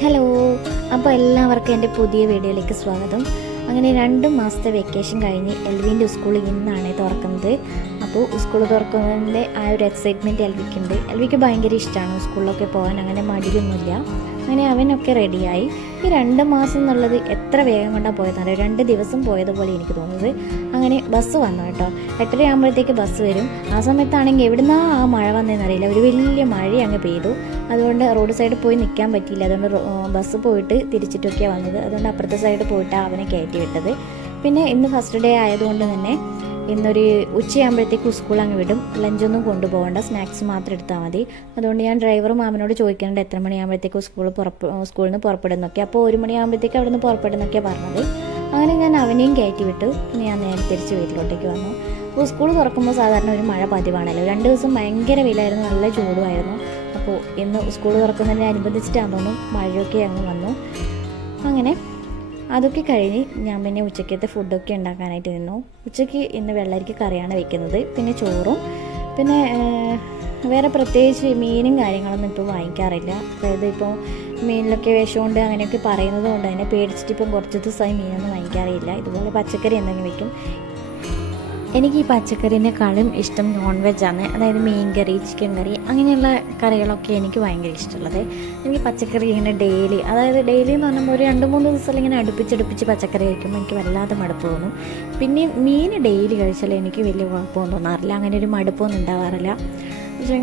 Hello അപ്പോൾ എല്ലാവർക്കും എന്റെ പുതിയ വീഡിയോയിലേക്ക് സ്വാഗതം. അങ്ങനെ രണ്ട് മാസത്തെ വെക്കേഷൻ കഴിഞ്ഞ് എൽവിന്റെ സ്കൂൾ ഇന്നാണ് തുറക്കുന്നത്. അപ്പോൾ സ്കൂൾ തുറക്കുന്നതിന്റെ ആ ഒരു എക്സൈറ്റ്മെന്റ് എൽവിക്കുണ്ട്. എൽവിക്ക് ഭയങ്കര ഇഷ്ടമാണ് സ്കൂളിലൊക്കെ പോകാൻ അങ്ങനെ മടിയൊന്നുമില്ല. അങ്ങനെ അവനൊക്കെ റെഡിയായി. ഈ രണ്ട് മാസം എന്നുള്ളത് എത്ര വേഗം കൊണ്ടാണ് പോയതെന്നറിയോ രണ്ട് ദിവസം പോയതുപോലെ എനിക്ക് തോന്നുന്നത്. അങ്ങനെ ബസ് വന്നു കേട്ടോ. എട്ടര ആകുമ്പോഴത്തേക്ക് ബസ് വരും. ആ സമയത്താണെങ്കിൽ എവിടുന്നാ ആ മഴ വന്നതെന്നറിയില്ല ഒരു വലിയ മഴ അങ്ങ് പെയ്തു. അതുകൊണ്ട് റോഡ് സൈഡിൽ പോയി നിൽക്കാൻ പറ്റിയില്ല. അതുകൊണ്ട് ബസ് പോയിട്ട് തിരിച്ചിട്ടൊക്കെയാണ് വന്നത്. അതുകൊണ്ട് അപ്പുറത്തെ സൈഡിൽ പോയിട്ടാണ് അവനെ കയറ്റി വിട്ടത്. പിന്നെ ഇന്ന് ഫസ്റ്റ് ഡേ ആയതുകൊണ്ട് തന്നെ ഇന്നൊരു ഉച്ചയാകുമ്പോഴത്തേക്ക് സ്കൂൾ അങ്ങ് വിടും. ലഞ്ചൊന്നും കൊണ്ടുപോകണ്ട. സ്നാക്സ് മാത്രം എടുത്താൽ മതി. അതുകൊണ്ട് ഞാൻ ഡ്രൈവർ മാമനോട് ചോദിക്കുന്നുണ്ട് എത്ര മണിയാകുമ്പോഴത്തേക്ക് സ്കൂൾ പുറപ്പ് സ്കൂളിൽ നിന്ന് പുറപ്പെടുന്നൊക്കെ. അപ്പോൾ ഒരു മണിയാകുമ്പോഴത്തേക്ക് അവിടെ നിന്ന് പുറപ്പെടുന്നൊക്കെയാണ് പറഞ്ഞത്. അങ്ങനെ ഞാൻ അവനെയും കയറ്റി വിട്ടു. ഞാൻ നേരെ തിരിച്ച് വീട്ടിലോട്ടേക്ക് വന്നു. അപ്പോൾ സ്കൂൾ തുറക്കുമ്പോൾ സാധാരണ ഒരു മഴ പതിവാണല്ലോ. രണ്ട് ദിവസം ഭയങ്കര വെയിലായിരുന്നു നല്ല ചൂടുമായിരുന്നു. അപ്പോൾ ഇന്ന് സ്കൂൾ തുറക്കുന്നതിനനുബന്ധിച്ചിട്ടാണെന്ന് തോന്നുന്നു മഴയൊക്കെ അങ്ങ് വന്നു. അങ്ങനെ അതൊക്കെ കഴിഞ്ഞ് ഞാൻ പിന്നെ ഉച്ചക്കത്തെ ഫുഡൊക്കെ ഉണ്ടാക്കാനായിട്ട് നിന്നു. ഉച്ചയ്ക്ക് ഇന്ന് വെള്ളരിക്ക കറിയാണ് വെക്കുന്നത്. പിന്നെ ചോറും. പിന്നെ വേറെ പ്രത്യേകിച്ച് മീനും കാര്യങ്ങളൊന്നും ഇപ്പോൾ വാങ്ങിക്കാറില്ല. അതായത് ഇപ്പോൾ മീനിലൊക്കെ വിഷമുണ്ട് അങ്ങനെയൊക്കെ പറയുന്നത് കൊണ്ട് തന്നെ പേടിച്ചിട്ട് ഇപ്പം കുറച്ച് ദിവസമായി മീനൊന്നും വാങ്ങിക്കാറില്ല ഇതുപോലെ പച്ചക്കറി എന്തെങ്കിലും വെക്കും. എനിക്ക് ഈ പച്ചക്കറിനെക്കാളും ഇഷ്ടം നോൺ വെജാണ് അതായത് മീൻ കറി ചിക്കൻ കറി അങ്ങനെയുള്ള കറികളൊക്കെ എനിക്ക് ഭയങ്കര ഇഷ്ടമുള്ളത്. എനിക്ക് പച്ചക്കറി ഇങ്ങനെ ഡെയിലി അതായത് ഡെയിലി എന്ന് പറയുമ്പോൾ ഒരു രണ്ട് മൂന്ന് ദിവസം ഇങ്ങനെ അടുപ്പിച്ചടുപ്പിച്ച് പച്ചക്കറി കഴിക്കുമ്പോൾ എനിക്ക് വല്ലാതെ മടുപ്പ് തോന്നും. പിന്നെ മീൻ ഡെയിലി കഴിച്ചാൽ എനിക്ക് വലിയ കുഴപ്പമൊന്നും തോന്നാറില്ല. അങ്ങനെ ഒരു മടുപ്പൊന്നും ഉണ്ടാവാറില്ല. പക്ഷേ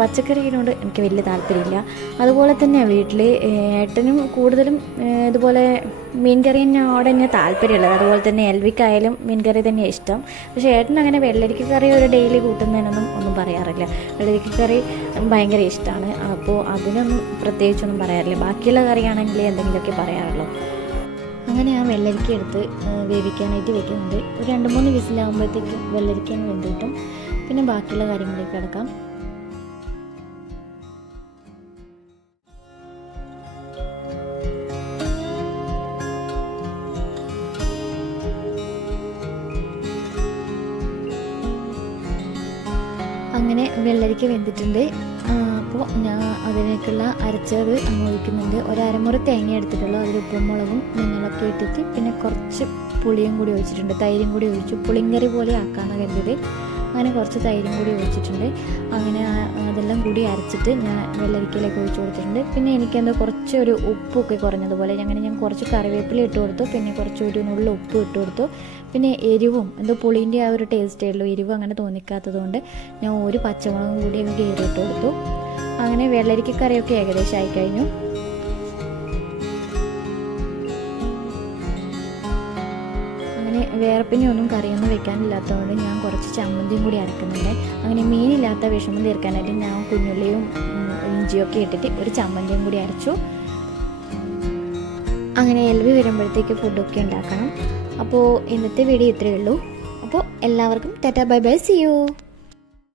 പച്ചക്കറിയിനോട് എനിക്ക് വലിയ താല്പര്യമില്ല. അതുപോലെ തന്നെ വീട്ടിൽ ഏട്ടനും കൂടുതലും ഇതുപോലെ മീൻ കറി തന്നെയോടെ തന്നെ താല്പര്യമുള്ളത്. അതുപോലെ തന്നെ എൽവിക്കായാലും മീൻകറി തന്നെ ഇഷ്ടം. പക്ഷേ ഏട്ടൻ അങ്ങനെ വെള്ളരിക്ക കറി ഒരു ഡെയിലി കൂട്ടുന്നതിനൊന്നും ഒന്നും പറയാറില്ല. വെള്ളരിക്ക കറി ഭയങ്കര ഇഷ്ടമാണ് അപ്പോൾ അതിനൊന്നും പ്രത്യേകിച്ചൊന്നും പറയാറില്ല. ബാക്കിയുള്ള കറിയാണെങ്കിൽ എന്തെങ്കിലുമൊക്കെ പറയാറുള്ളൂ. അങ്ങനെ ഞാൻ വെള്ളരിക്ക എടുത്ത് വേവിക്കാനായിട്ട് വെക്കുന്നുണ്ട്. ഒരു രണ്ട് മൂന്ന് വിസിലാകുമ്പോഴത്തേക്കും വെള്ളരിക്കാൻ വെന്തിട്ടും പിന്നെ ബാക്കിയുള്ള കാര്യങ്ങളിലേക്ക് കിടക്കാം. അങ്ങനെ വെള്ളരിക്ക വെന്തിട്ടുണ്ട്. അപ്പോൾ ഞാൻ അതിലേക്കുള്ള അരച്ചത് അങ്ങ് ഒഴിക്കുന്നുണ്ട്. ഒരു അരമുറി തേങ്ങ എടുത്തിട്ടുള്ളൂ അതിൽ ഉപ്പും മുളകും മഞ്ഞളൊക്കെ ഇട്ടിട്ട് പിന്നെ കുറച്ച് പുളിയും കൂടി ഒഴിച്ചിട്ടുണ്ട്. തൈരും കൂടി ഒഴിച്ചു. പുളിങ്കറി പോലെ ആക്കാമെന്ന് കരുതിയത്. അങ്ങനെ കുറച്ച് തൈരും കൂടി ഒഴിച്ചിട്ടുണ്ട്. അങ്ങനെ അതെല്ലാം കൂടി അരച്ചിട്ട് ഞാൻ വെള്ളരിക്കയിലേക്ക് ഒഴിച്ചു കൊടുത്തിട്ടുണ്ട്. പിന്നെ എനിക്കെന്തോ കുറച്ചൊരു ഉപ്പൊക്കെ കുറഞ്ഞതുപോലെ അങ്ങനെ ഞാൻ കുറച്ച് കറിവേപ്പില ഇട്ട് കൊടുത്തു. പിന്നെ കുറച്ച് ഒരു നുള്ള ഉപ്പ് ഇട്ട് കൊടുത്തു. പിന്നെ എരിവും എന്തോ പുളീന്റെ ആ ഒരു ടേസ്റ്റേ ഉള്ളൂ എരിവ് അങ്ങനെ തോന്നിക്കാത്തതുകൊണ്ട് ഞാൻ ഒരു പച്ചമുളകും കൂടി അങ്ങ് കയറി ഇട്ട് കൊടുത്തു. അങ്ങനെ വെള്ളരിക്കക്കറിയൊക്കെ ഏകദേശം ആയിക്കഴിഞ്ഞു വേറെ ഒന്നും കറിയൊന്നും വെക്കാനില്ലാത്തതുകൊണ്ട് ഞാൻ കുറച്ച് ചമ്മന്തിയും കൂടി അരക്കുന്നുണ്ട്. അങ്ങനെ മീനില്ലാത്ത വിഷമം തീർക്കാനായിട്ട് ഞാൻ കുഞ്ഞുള്ളിയും ഇഞ്ചിയൊക്കെ ഇട്ടിട്ട് ഒരു ചമ്മന്തിയും കൂടി അരച്ചു. അങ്ങനെ എൽവി വരുമ്പോഴത്തേക്ക് ഫുഡൊക്കെ ഉണ്ടാക്കണം. അപ്പോൾ ഇന്നത്തെ വീഡിയോ ഇത്രയേ ഉള്ളൂ. അപ്പോൾ എല്ലാവർക്കും tata bye bye. See you